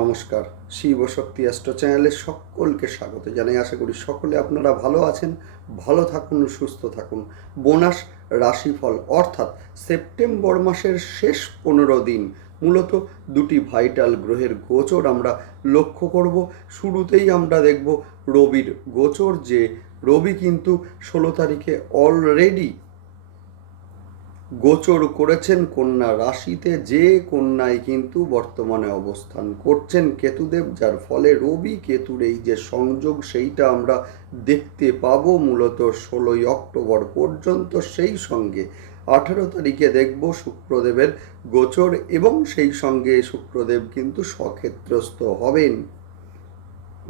নমস্কার। শিব শক্তি অ্যাস্ট্রো চ্যানেলে সকলকে স্বাগত জানাই। আশা করি সকলে আপনারা ভালো আছেন, ভালো থাকুন, সুস্থ থাকুন। বোনাস রাশিফল অর্থাৎ সেপ্টেম্বর মাসের শেষ পনেরো দিন মূলত দুটি ভাইটাল গ্রহের গোচর আমরা লক্ষ্য করব। শুরুতেই আমরা দেখব রবির গোচর যে রবি কিন্তু ষোলো তারিখে অলরেডি গোচর করেছেন কন্যা রাশিতে, যে কন্যায় কিন্তু বর্তমানে অবস্থান করছেন কেতুদেব, যার ফলে রবি কেতুর এই যে সংযোগ, সেইটা আমরা দেখতে পাব মূলত ষোলোই অক্টোবর পর্যন্ত। সেই সঙ্গে আঠেরো তারিখে দেখব শুক্রদেবের গোচর এবং সেই সঙ্গে শুক্রদেব কিন্তু সক্ষেত্রস্থ হবেন।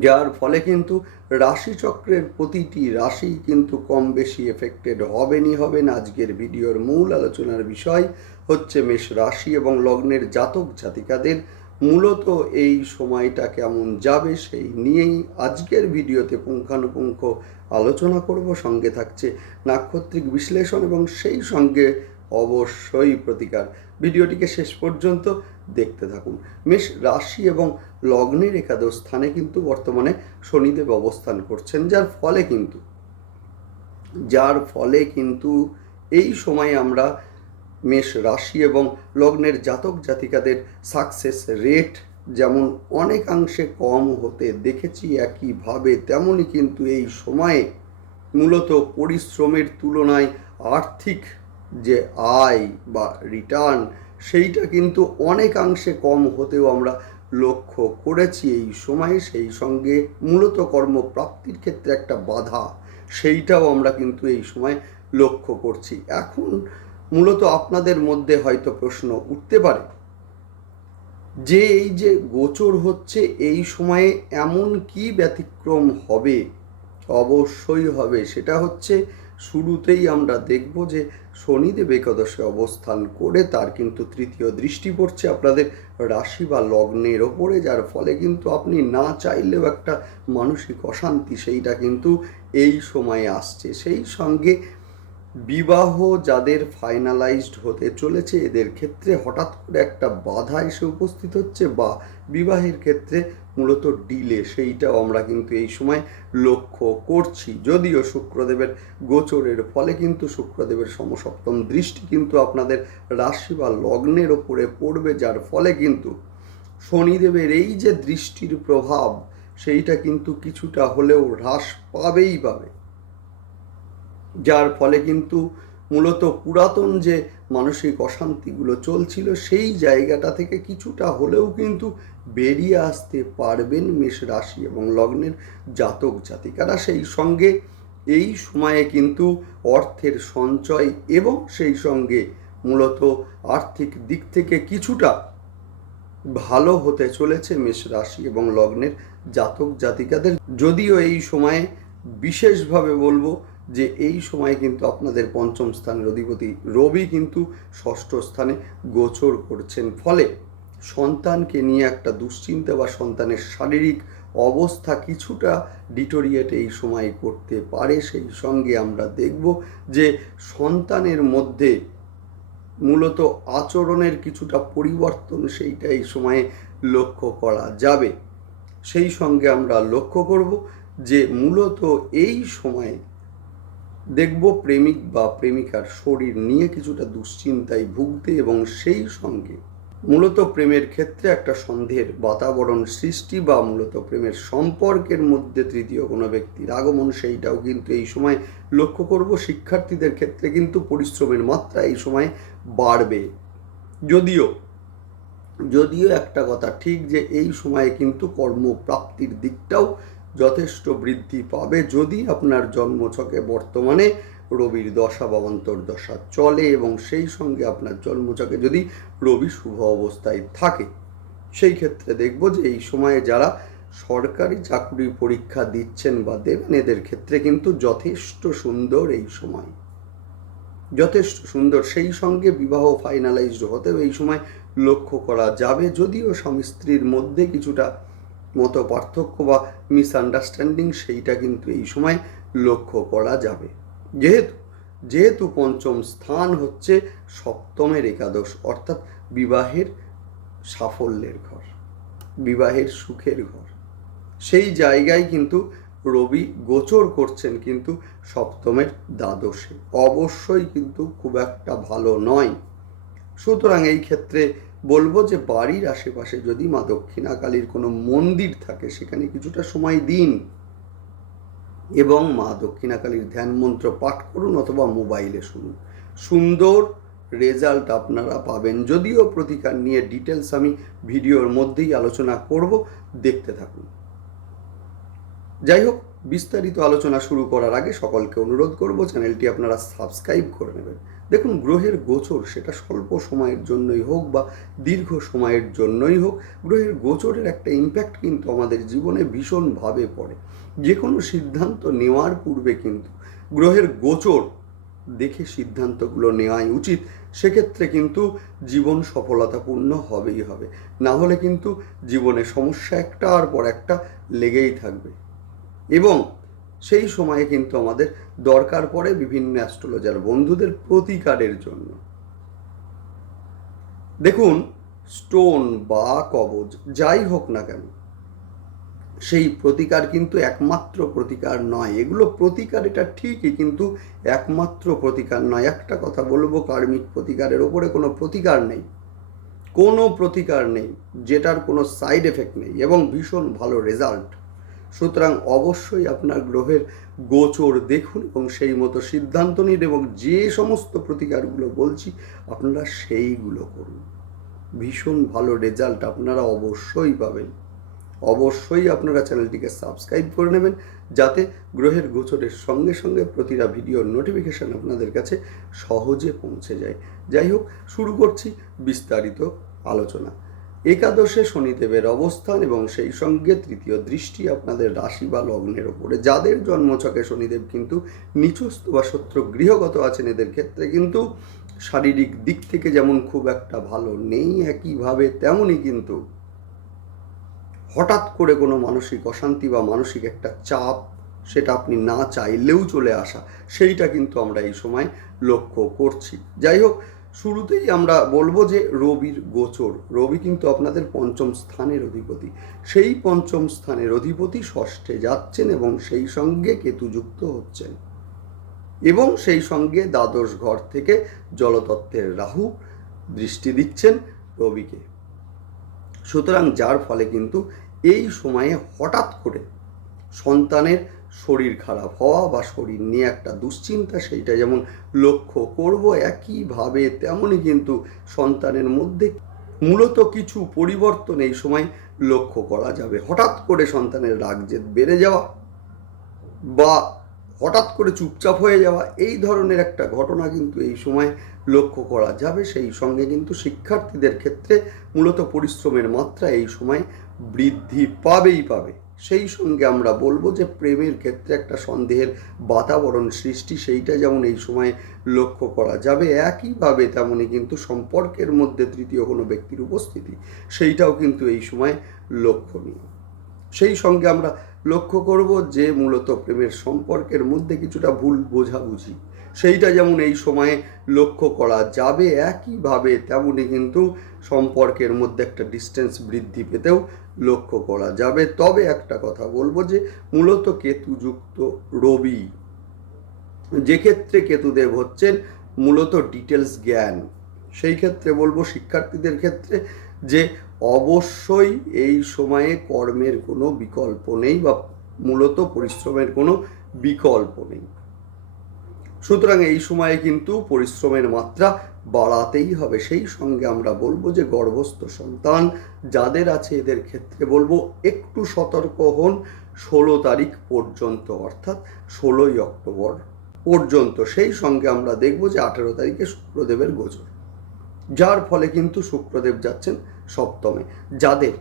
যার ফলে কিন্তু রাশিচক্রের প্রতিটি রাশি কিন্তু কম বেশি এফেক্টেড হবেনই হবেন আজকের ভিডিওর মূল আলোচনার বিষয় হচ্ছে মেষ রাশি এবং লগ্নের জাতক জাতিকাদের। মূলত এই সময়টা কেমন যাবে সেই নিয়েই আজকের ভিডিওতে পুঙ্খানুপুঙ্খ আলোচনা করব। সঙ্গে থাকছে নাক্ষত্রিক বিশ্লেষণ এবং সেই সঙ্গে অবশ্যই প্রতিকার। ভিডিওটিকে শেষ পর্যন্ত দেখতে থাকুন। মেষ রাশি এবং লগ্নের একাদশ স্থানে কিন্তু বর্তমানে শনিদেব অবস্থান করছেন, যার ফলে কিন্তু, যার ফলে কিন্তু এই সময় আমরা মেষ রাশি এবং লগ্নের জাতক জাতিকাদের সাকসেস রেট যেমন অনেকাংশে কম হতে দেখেছি, একইভাবে তেমনই কিন্তু এই সময়ে মূলত পরিশ্রমের তুলনায় আর্থিক যে আয় বা রিটার্ন সেইটা কিন্তু অনেকাংশে কম হতেও আমরা লক্ষ্য করেছি এই সময়ে। সেই সঙ্গে মূলত কর্মপ্রাপ্তির ক্ষেত্রে একটা বাধা, সেইটাও আমরা কিন্তু এই সময় লক্ষ্য করছি। এখন মূলত আপনাদের মধ্যে হয়তো প্রশ্ন উঠতে পারে, যে এই যে গোচর হচ্ছে, এই সময়ে এমন কি ব্যতিক্রম হবে? অবশ্যই হবে। সেটা হচ্ছে শুরুতেই আমরা দেখব যে শনিদেব একাদশে অবস্থান করে তার কিন্তু তৃতীয় দৃষ্টি পড়ছে আপনাদের রাশি বা লগ্নের ওপরে, যার ফলে কিন্তু আপনি না চাইলেও একটা মানসিক অশান্তি সেইটা কিন্তু এই সময়ে আসছে। সেই সঙ্গে বিবাহ যাদের ফাইনালাইজড হতে চলেছে, এদের ক্ষেত্রে হঠাৎ করে একটা বাধা এসে উপস্থিত হচ্ছে বা বিবাহের ক্ষেত্রে মূলত ডিলে, সেইটাও আমরা কিন্তু এই সময় লক্ষ্য করছি। যদিও শুক্রদেবের গোচরের ফলে কিন্তু শুক্রদেবের সমসপ্তম দৃষ্টি কিন্তু আপনাদের রাশি বা লগ্নের ওপরে পড়বে, যার ফলে কিন্তু শনিদেবের এই যে দৃষ্টির প্রভাব, সেইটা কিন্তু কিছুটা হলেও হ্রাস পাবেই পাবে। যার ফলে কিন্তু মূলত পুরাতন যে মানসিক অশান্তিগুলো চলছিল, সেই জায়গাটা থেকে কিছুটা হলেও কিন্তু বেরিয়ে আসতে পারবেন মেষ রাশি এবং লগ্নের জাতক জাতিকারা। সেই সঙ্গে এই সময়ে কিন্তু অর্থের সঞ্চয় এবং সেই সঙ্গে মূলত আর্থিক দিক থেকে কিছুটা ভালো হতে চলেছে মেষ রাশি এবং লগ্নের জাতক জাতিকাদের। যদিও এই সময়ে বিশেষভাবে বলব যে এই সময় কিন্তু আপনাদের পঞ্চম স্থানের অধিপতি রবি কিন্তু ষষ্ঠ স্থানে গোচর করছেন। ফলে সন্তানকে নিয়ে একটা দুশ্চিন্তা বা সন্তানের শারীরিক অবস্থা কিছুটা ডিটোরিয়েট এই সময় করতে পারে। সেই সঙ্গে আমরা দেখব যে সন্তানের মধ্যে মূলত আচরণের কিছুটা পরিবর্তন সেইটা এই সময়ে লক্ষ্য করা যাবে। সেই সঙ্গে আমরা লক্ষ্য করব যে মূলত এই সময়ে দেখব প্রেমিক বা প্রেমিকার শরীর নিয়ে কিছুটা দুশ্চিন্তায় ভুগতে এবং সেই সঙ্গে মূলত প্রেমের ক্ষেত্রে একটা সন্দেহের বাতাবরণ সৃষ্টি বা মূলত প্রেমের সম্পর্কের মধ্যে তৃতীয় কোনো ব্যক্তির আগমন সেইটাও কিন্তু এই সময় লক্ষ্য করব। শিক্ষার্থীদের ক্ষেত্রে কিন্তু পরিশ্রমের মাত্রা এই সময় বাড়বে। যদিও যদিও একটা কথা ঠিক যে এই সময়ে কিন্তু কর্মপ্রাপ্তির দিকটাও যথেষ্ট বৃদ্ধি পাবে যদি আপনার জন্মছকে বর্তমানে রবির দশা বা অন্তর্দশা চলে এবং সেই সঙ্গে আপনার জন্মছকে যদি রবি শুভ অবস্থায় থাকে। সেই ক্ষেত্রে দেখব যে এই সময়ে যারা সরকারি চাকরি পরীক্ষা দিচ্ছেন বা দেবেন, এদের ক্ষেত্রে কিন্তু যথেষ্ট সুন্দর এই সময়। যথেষ্ট সুন্দর। সেই সঙ্গে বিবাহ ফাইনালাইজড হতেও এই সময় লক্ষ্য করা যাবে। যদিও স্বামী স্ত্রীর মধ্যে কিছুটা মতো পার্থক্য বা মিসআন্ডারস্ট্যান্ডিং সেইটা কিন্তু এই সময় লক্ষ্য করা যাবে। যেহেতু যেহেতু পঞ্চম স্থান হচ্ছে সপ্তমের একাদশ, অর্থাৎ বিবাহের সাফল্যের ঘর, বিবাহের সুখের ঘর। সেই জায়গায় কিন্তু রবি গোচর করছেন কিন্তু সপ্তমের দ্বাদশে। অবশ্যই কিন্তু খুব একটা ভালো নয়। সুতরাং এই ক্ষেত্রে বলব যে বাড়ির আশেপাশে যদি মা দক্ষিণাকালীর কোনো মন্দির থাকে, সেখানে কিছুটা সময় দিন। এবং মা দক্ষিণাকালীর ধ্যান মন্ত্র পাঠ করুন অথবা মোবাইলে শুনুন। সুন্দর রেজাল্ট আপনারা পাবেন। যদিও প্রতিকার নিয়ে ডিটেলস আমি ভিডিওর মধ্যেই আলোচনা করব, দেখতে থাকুন। যাই হোক, বিস্তারিত আলোচনা শুরু করার আগে সকলকে অনুরোধ করব, চ্যানেলটি আপনারা সাবস্ক্রাইব করে নেবেন। দেখুন, গ্রহের গোচর সেটা স্বল্প সময়ের জন্যই হোক বা দীর্ঘ সময়ের জন্যই হোক, গ্রহের গোচরের একটা ইম্প্যাক্ট কিন্তু আমাদের জীবনে ভীষণভাবে পড়ে। যে কোনো সিদ্ধান্ত নেওয়ার পূর্বে কিন্তু গ্রহের গোচর দেখে সিদ্ধান্তগুলো নেওয়াই উচিত। সেক্ষেত্রে কিন্তু জীবন সফলতাপূর্ণ হবেই হবে। না হলে কিন্তু জীবনে সমস্যা একটার পর একটা লেগেই থাকবে। এবং সেই সময়ে কিন্তু আমাদের দরকার পড়ে বিভিন্ন অ্যাস্ট্রোলজার বন্ধুদের প্রতিকারের জন্য। দেখুন, স্টোন বা কবজ যাই হোক না কেন, সেই প্রতিকার কিন্তু একমাত্র প্রতিকার নয়। এগুলো প্রতিকার, এটা ঠিকই, কিন্তু একমাত্র প্রতিকার নয়। একটা কথা বলব, কার্মিক প্রতিকারের ওপরে কোনো প্রতিকার নেই। কোনো প্রতিকার নেই, যেটার কোনো সাইড এফেক্ট নেই এবং ভীষণ ভালো রেজাল্ট। সুতরাং অবশ্যই আপনার গ্রহের গোচর দেখুন এবং সেই মতো সিদ্ধান্ত নিন এবং যে সমস্ত প্রতিকারগুলো বলছি, আপনারা সেইগুলো করুন। ভীষণ ভালো রেজাল্ট আপনারা অবশ্যই পাবেন। অবশ্যই আপনারা চ্যানেলটিকে সাবস্ক্রাইব করে নেবেন যাতে গ্রহের গোচরের সঙ্গে সঙ্গে প্রতিটা ভিডিওর নোটিফিকেশান আপনাদের কাছে সহজে পৌঁছে যায়। যাই হোক, শুরু করছি বিস্তারিত আলোচনা। একাদশে শনিদেবের অবস্থান এবং সেই সঙ্গে তৃতীয় দৃষ্টি আপনাদের রাশি বা লগ্নের ওপরে। যাদের জন্মছকে শনিদেব কিন্তু নিচস্থ বা শত্রু গৃহগত আছেন এদের ক্ষেত্রে কিন্তু শারীরিক দিক থেকে যেমন খুব একটা ভালো নেই, একইভাবে তেমনই কিন্তু হঠাৎ করে কোনো মানসিক অশান্তি বা মানসিক একটা চাপ সেটা আপনি না চাইলেও চলে আসা, সেইটা কিন্তু আমরা এই সময় লক্ষ্য করছি। যাই হোক শুরুতেই আমরা বলব যে রবির গোচর। রবি কিন্তু আপনাদের পঞ্চম স্থানের অধিপতি। সেই পঞ্চম স্থানের অধিপতি ষষ্ঠে যাচ্ছেন এবং সেই সঙ্গে কেতুযুক্ত হচ্ছেন। এবং সেই সঙ্গে দ্বাদশ ঘর থেকে জলতত্ত্বের রাহু দৃষ্টি দিচ্ছেন রবিকে। সুতরাং যার ফলে কিন্তু এই সময়ে হঠাৎ করে সন্তানের শরীর খারাপ হওয়া বা শরীর নিয়ে একটা দুশ্চিন্তা সেইটা যেমন লক্ষ্য করব একইভাবে তেমনই কিন্তু সন্তানের মধ্যে মূলত কিছু পরিবর্তন এই সময় লক্ষ্য করা যাবে। হঠাৎ করে সন্তানের রাগ জেদ বেড়ে যাওয়া বা হঠাৎ করে চুপচাপ হয়ে যাওয়া, এই ধরনের একটা ঘটনা কিন্তু এই সময় লক্ষ্য করা যাবে। সেই সঙ্গে কিন্তু শিক্ষার্থীদের ক্ষেত্রে মূলত পরিশ্রমের মাত্রা এই সময় বৃদ্ধি পাবেই পাবে। সেই সঙ্গে আমরা বলব যে প্রেমের ক্ষেত্রে একটা সন্দেহের বাতাবরণ সৃষ্টি সেইটা যেমন এই সময় লক্ষ্য করা যাবে, একইভাবে তেমনই কিন্তু সম্পর্কের মধ্যে তৃতীয় কোনো ব্যক্তির উপস্থিতি সেইটাও কিন্তু এই সময় লক্ষণীয়। সেই সঙ্গে আমরা লক্ষ্য করব যে মূলত প্রেমের সম্পর্কের মধ্যে কিছুটা ভুল বোঝাবুঝি। সেইটা যেমন এই সময়ে লক্ষ্য করা যাবে, একইভাবে তেমনই কিন্তু সম্পর্কের মধ্যে একটা ডিস্টেন্স বৃদ্ধি পেতেও লক্ষ্য করা যাবে। তবে একটা কথা বলব যে, মূলত কেতুযুক্ত রবি, যে ক্ষেত্রে কেতুদেব হচ্ছেন মূলত ডিটেলস জ্ঞান। সেই ক্ষেত্রে বলব শিক্ষার্থীদের ক্ষেত্রে যে, অবশ্যই এই সময়ে কর্মের কোনো বিকল্প নেই বা মূলত পরিশ্রমের কোনো বিকল্প নেই। সুতরাং এই সময়ে কিন্তু পরিশ্রমের মাত্রা বাড়াতেই হবে। সেই সঙ্গে আমরা বলব যে গর্ভস্থ সন্তান যাদের আছে এদের ক্ষেত্রে বলব একটু সতর্ক হন ষোলো তারিখ পর্যন্ত, অর্থাৎ ষোলোই অক্টোবর পর্যন্ত। সেই সঙ্গে আমরা দেখব যে আঠেরো তারিখে শুক্রদেবের গোচর, যার ফলে কিন্তু শুক্রদেব যাচ্ছেন সপ্তমে। যাদের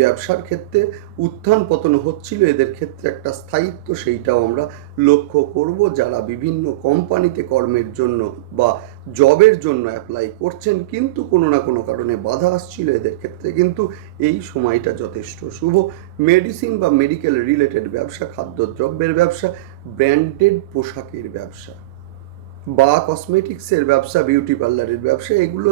ব্যবসার ক্ষেত্রে উত্থান পতন হচ্ছিল, এদের ক্ষেত্রে একটা স্থায়িত্ব সেইটাও আমরা লক্ষ্য করব। যারা বিভিন্ন কোম্পানিতে কর্মের জন্য বা জবের জন্য অ্যাপ্লাই করছেন, কিন্তু কোনো না কোনো কারণে বাধা আসছিল, এদের ক্ষেত্রে কিন্তু এই সময়টা যথেষ্ট শুভ। মেডিসিন বা মেডিকেল রিলেটেড ব্যবসা, খাদ্যদ্রব্যের ব্যবসা ব্র্যান্ডেড পোশাকের ব্যবসা, বা কসমেটিক্সের ব্যবসা বিউটি পার্লারের ব্যবসা, এগুলো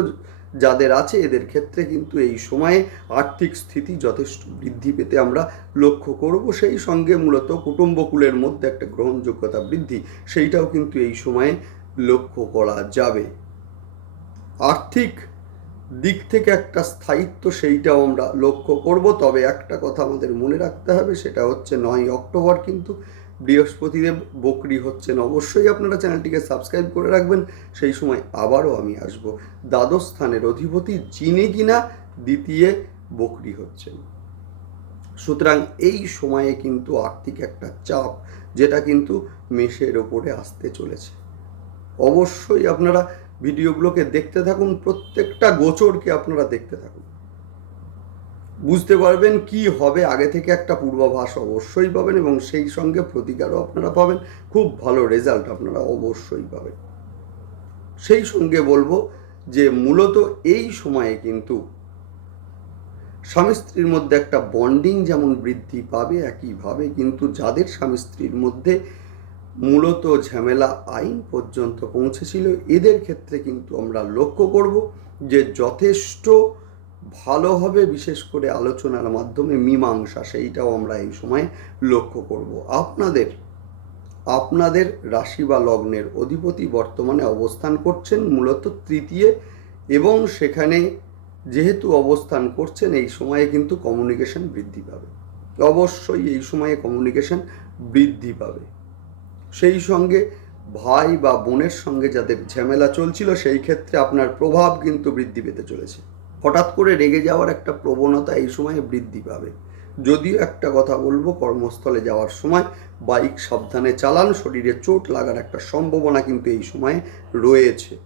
যাদের আছে, এদের ক্ষেত্রে কিন্তু এই সময়ে আর্থিক স্থিতি যথেষ্ট বৃদ্ধি পেতে আমরা লক্ষ্য করব। সেই সঙ্গে মূলত কুটুম্বকুলের মধ্যে একটা গ্রহণযোগ্যতা বৃদ্ধি, সেইটাও কিন্তু এই সময়ে লক্ষ্য করা যাবে। আর্থিক দিক থেকে একটা স্থায়িত্ব সেইটাও আমরা লক্ষ্য করব। তবে একটা কথা আমাদের মনে রাখতে হবে, সেটা হচ্ছে নয় অক্টোবর কিন্তু বৃহস্পতিদেব বকরি হচ্ছেন। অবশ্যই আপনারা চ্যানেলটিকে সাবস্ক্রাইব করে রাখবেন। সেই সময় আবারও আমি আসব। দ্বাদশ স্থানের অধিপতি যিনি কিনা দ্বিতীয় বকরি হচ্ছেন। সুতরাং এই সময়ে কিন্তু আর্থিক একটা চাপ, যেটা কিন্তু মেষের ওপরে আসতে চলেছে। অবশ্যই আপনারা ভিডিওগুলোকে দেখতে থাকুন। প্রত্যেকটা গোচরকে আপনারা দেখতে থাকুন। বুঝতে পারবেন কি হবে। আগে থেকে একটা পূর্বাভাস অবশ্যই পাবেন এবং সেই সঙ্গে প্রতিকারও আপনারা পাবেন। খুব ভালো রেজাল্ট আপনারা অবশ্যই পাবেন। সেই সঙ্গে বলব যে মূলত এই সময়ে কিন্তু স্বামী স্ত্রীর মধ্যে একটা বন্ডিং যেমন বৃদ্ধি পাবে, একইভাবে কিন্তু যাদের স্বামী স্ত্রীর মধ্যে মূলত ঝামেলা আইন পর্যন্ত পৌঁছেছিল, এদের ক্ষেত্রে কিন্তু আমরা লক্ষ্য করব যে যথেষ্ট ভালো হবে, বিশেষ করে আলোচনার মাধ্যমে মীমাংসা, সেইটাও আমরা এই সময় লক্ষ্য করব। আপনাদের আপনাদের রাশি বা লগ্নের অধিপতি বর্তমানে অবস্থান করছেন মূলত তৃতীয় এবং সেখানে যেহেতু অবস্থান করছেন, এই সময়ে কিন্তু কমিউনিকেশন বৃদ্ধি পাবে। অবশ্যই এই সময়ে কমিউনিকেশন বৃদ্ধি পাবে। সেই সঙ্গে ভাই বা বোনের সঙ্গে যাদের ঝামেলা চলছিল, সেই ক্ষেত্রে আপনার প্রভাব কিন্তু বৃদ্ধি পেতে চলেছে। হঠাৎ করে রেগে যাওয়ার একটা প্রবণতা এই সময়ে বৃদ্ধি পাবে। যদিও একটা কথা বলব, কর্মস্থলে যাওয়ার সময় বাইক সাবধানে চালান, শরীরে চোট লাগার একটা সম্ভাবনা কিন্তু এই সময়ে রয়েছে।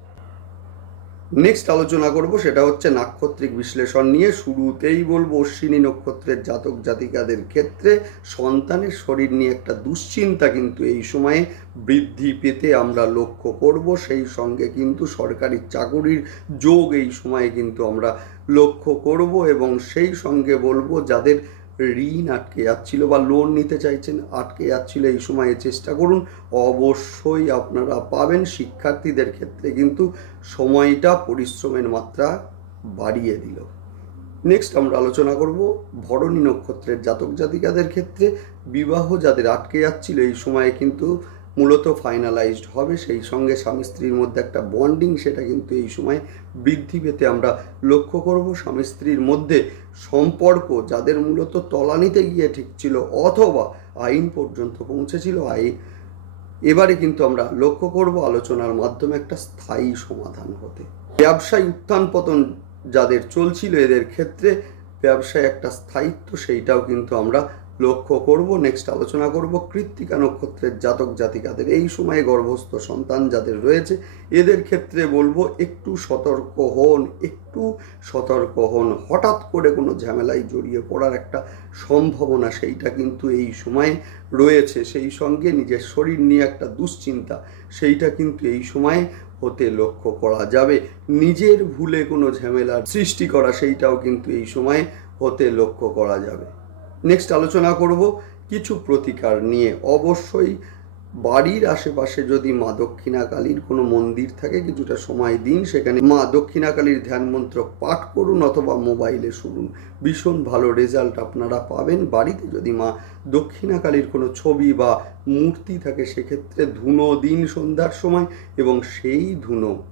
নেক্সট আলোচনা করব, সেটা হচ্ছে নাক্ষত্রিক বিশ্লেষণ নিয়ে। শুরুতেই বলব, অশ্বিনী নক্ষত্রের জাতক জাতিকাদের ক্ষেত্রে সন্তানের শরীর নিয়ে একটা দুশ্চিন্তা কিন্তু এই সময়ে বৃদ্ধি পেতে আমরা লক্ষ্য করব। সেই সঙ্গে কিন্তু সরকারি চাকুরির যোগ এই সময়ে কিন্তু আমরা লক্ষ্য করব এবং সেই সঙ্গে বলব, যাদের ঋণ আটকে যাচ্ছিল বা লোন নিতে চাইছেন, আটকে যাচ্ছিল এই সময়ে চেষ্টা করুন। অবশ্যই আপনারা পাবেন শিক্ষার্থীদের ক্ষেত্রে কিন্তু সময়টা পরিশ্রমের মাত্রা বাড়িয়ে দিল। নেক্সট আমরা আলোচনা করব ভরণী নক্ষত্রের জাতক জাতিকাদের ক্ষেত্রে। বিবাহ যাদের আটকে যাচ্ছিল এই সময়ে কিন্তু মূলত ফাইনালাইজড হবে। সেই সঙ্গে স্বামী স্ত্রীর মধ্যে একটা বন্ডিং সেটা কিন্তু এই সময় বৃদ্ধি পেতে আমরা লক্ষ্য করব। স্বামী স্ত্রীর মধ্যে সম্পর্ক যাদের মূলত তলানিতে গিয়ে ঠিক ছিল অথবা আইন পর্যন্ত পৌঁছেছিল। আইন এবারে কিন্তু আমরা লক্ষ্য করব আলোচনার মাধ্যমে একটা স্থায়ী সমাধান হতে। ব্যবসায় উত্থান পতন যাদের চলছিল এদের ক্ষেত্রে ব্যবসায় একটা স্থায়িত্ব সেইটাও কিন্তু আমরা লক্ষ্য করব নেক্সট আলোচনা করব, কৃত্তিকা নক্ষত্রের জাতক জাতিকাদের, এই সময়ে গর্ভস্থ সন্তান যাদের রয়েছে, এদের ক্ষেত্রে বলব একটু সতর্ক হন, একটু সতর্ক হন। হঠাৎ করে কোনো ঝামেলায় জড়িয়ে পড়ার একটা সম্ভাবনা সেইটা কিন্তু এই সময়ে রয়েছে। সেই সঙ্গে নিজের শরীর নিয়ে একটা দুশ্চিন্তা, সেইটা কিন্তু এই সময়ে হতে লক্ষ্য করা যাবে। নিজের ভুলে কোনো ঝামেলার সৃষ্টি করা সেইটাও কিন্তু এই সময়ে হতে লক্ষ্য করা যাবে। নেক্সট আলোচনা করব কিছু প্রতিকার নিয়ে। অবশ্যই বাড়ির আশেপাশে যদি মা দক্ষিণাকালীর কোনো মন্দির থাকে, কিছুটা সময় দিন সেখানে মা দক্ষিণাকালীর ধ্যান মন্ত্র পাঠ করুন অথবা মোবাইলে শুনুন। ভীষণ ভালো রেজাল্ট আপনারা পাবেন। বাড়িতে যদি মা দক্ষিণাকালীর কোনো ছবি বা মূর্তি থাকে, সেক্ষেত্রে ধুনো দিন সন্ধ্যার সময় এবং সেই ধুনো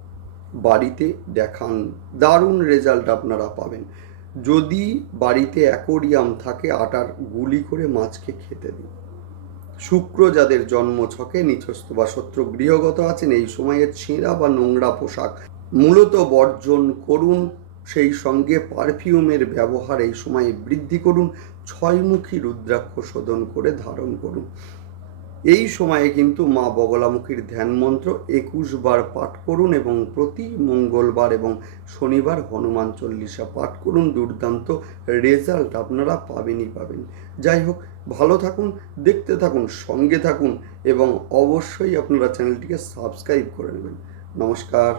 বাড়িতে দেখান। দারুণ রেজাল্ট আপনারা পাবেন। যদি বাড়িতে অ্যাকোরিয়াম থাকে, আটার গুলি করে মাছকে খেতে দিন শুক্র যাদের জন্ম ছকে, নিচস্থ বা শত্রু গৃহগত আছেন, এই সময়ে ছেঁড়া বা নোংরা পোশাক মূলত বর্জন করুন। সেই সঙ্গে পারফিউমের ব্যবহার এই সময়ে বৃদ্ধি করুন। ছয়মুখী রুদ্রাক্ষ শোধন করে ধারণ করুন। এই সময়ে কিন্তু মা বগলামুখীর ধ্যান মন্ত্র একুশ বার পাঠ করুন এবং প্রতি মঙ্গলবার এবং শনিবার হনুমান চল্লিশা পাঠ করুন। দুর্দান্ত রেজাল্ট আপনারা পাবেনই পাবেন। যাই হোক, ভালো থাকুন, দেখতে থাকুন, সঙ্গে থাকুন এবং অবশ্যই আপনারা চ্যানেলটিকে সাবস্ক্রাইব করে নেবেন। নমস্কার।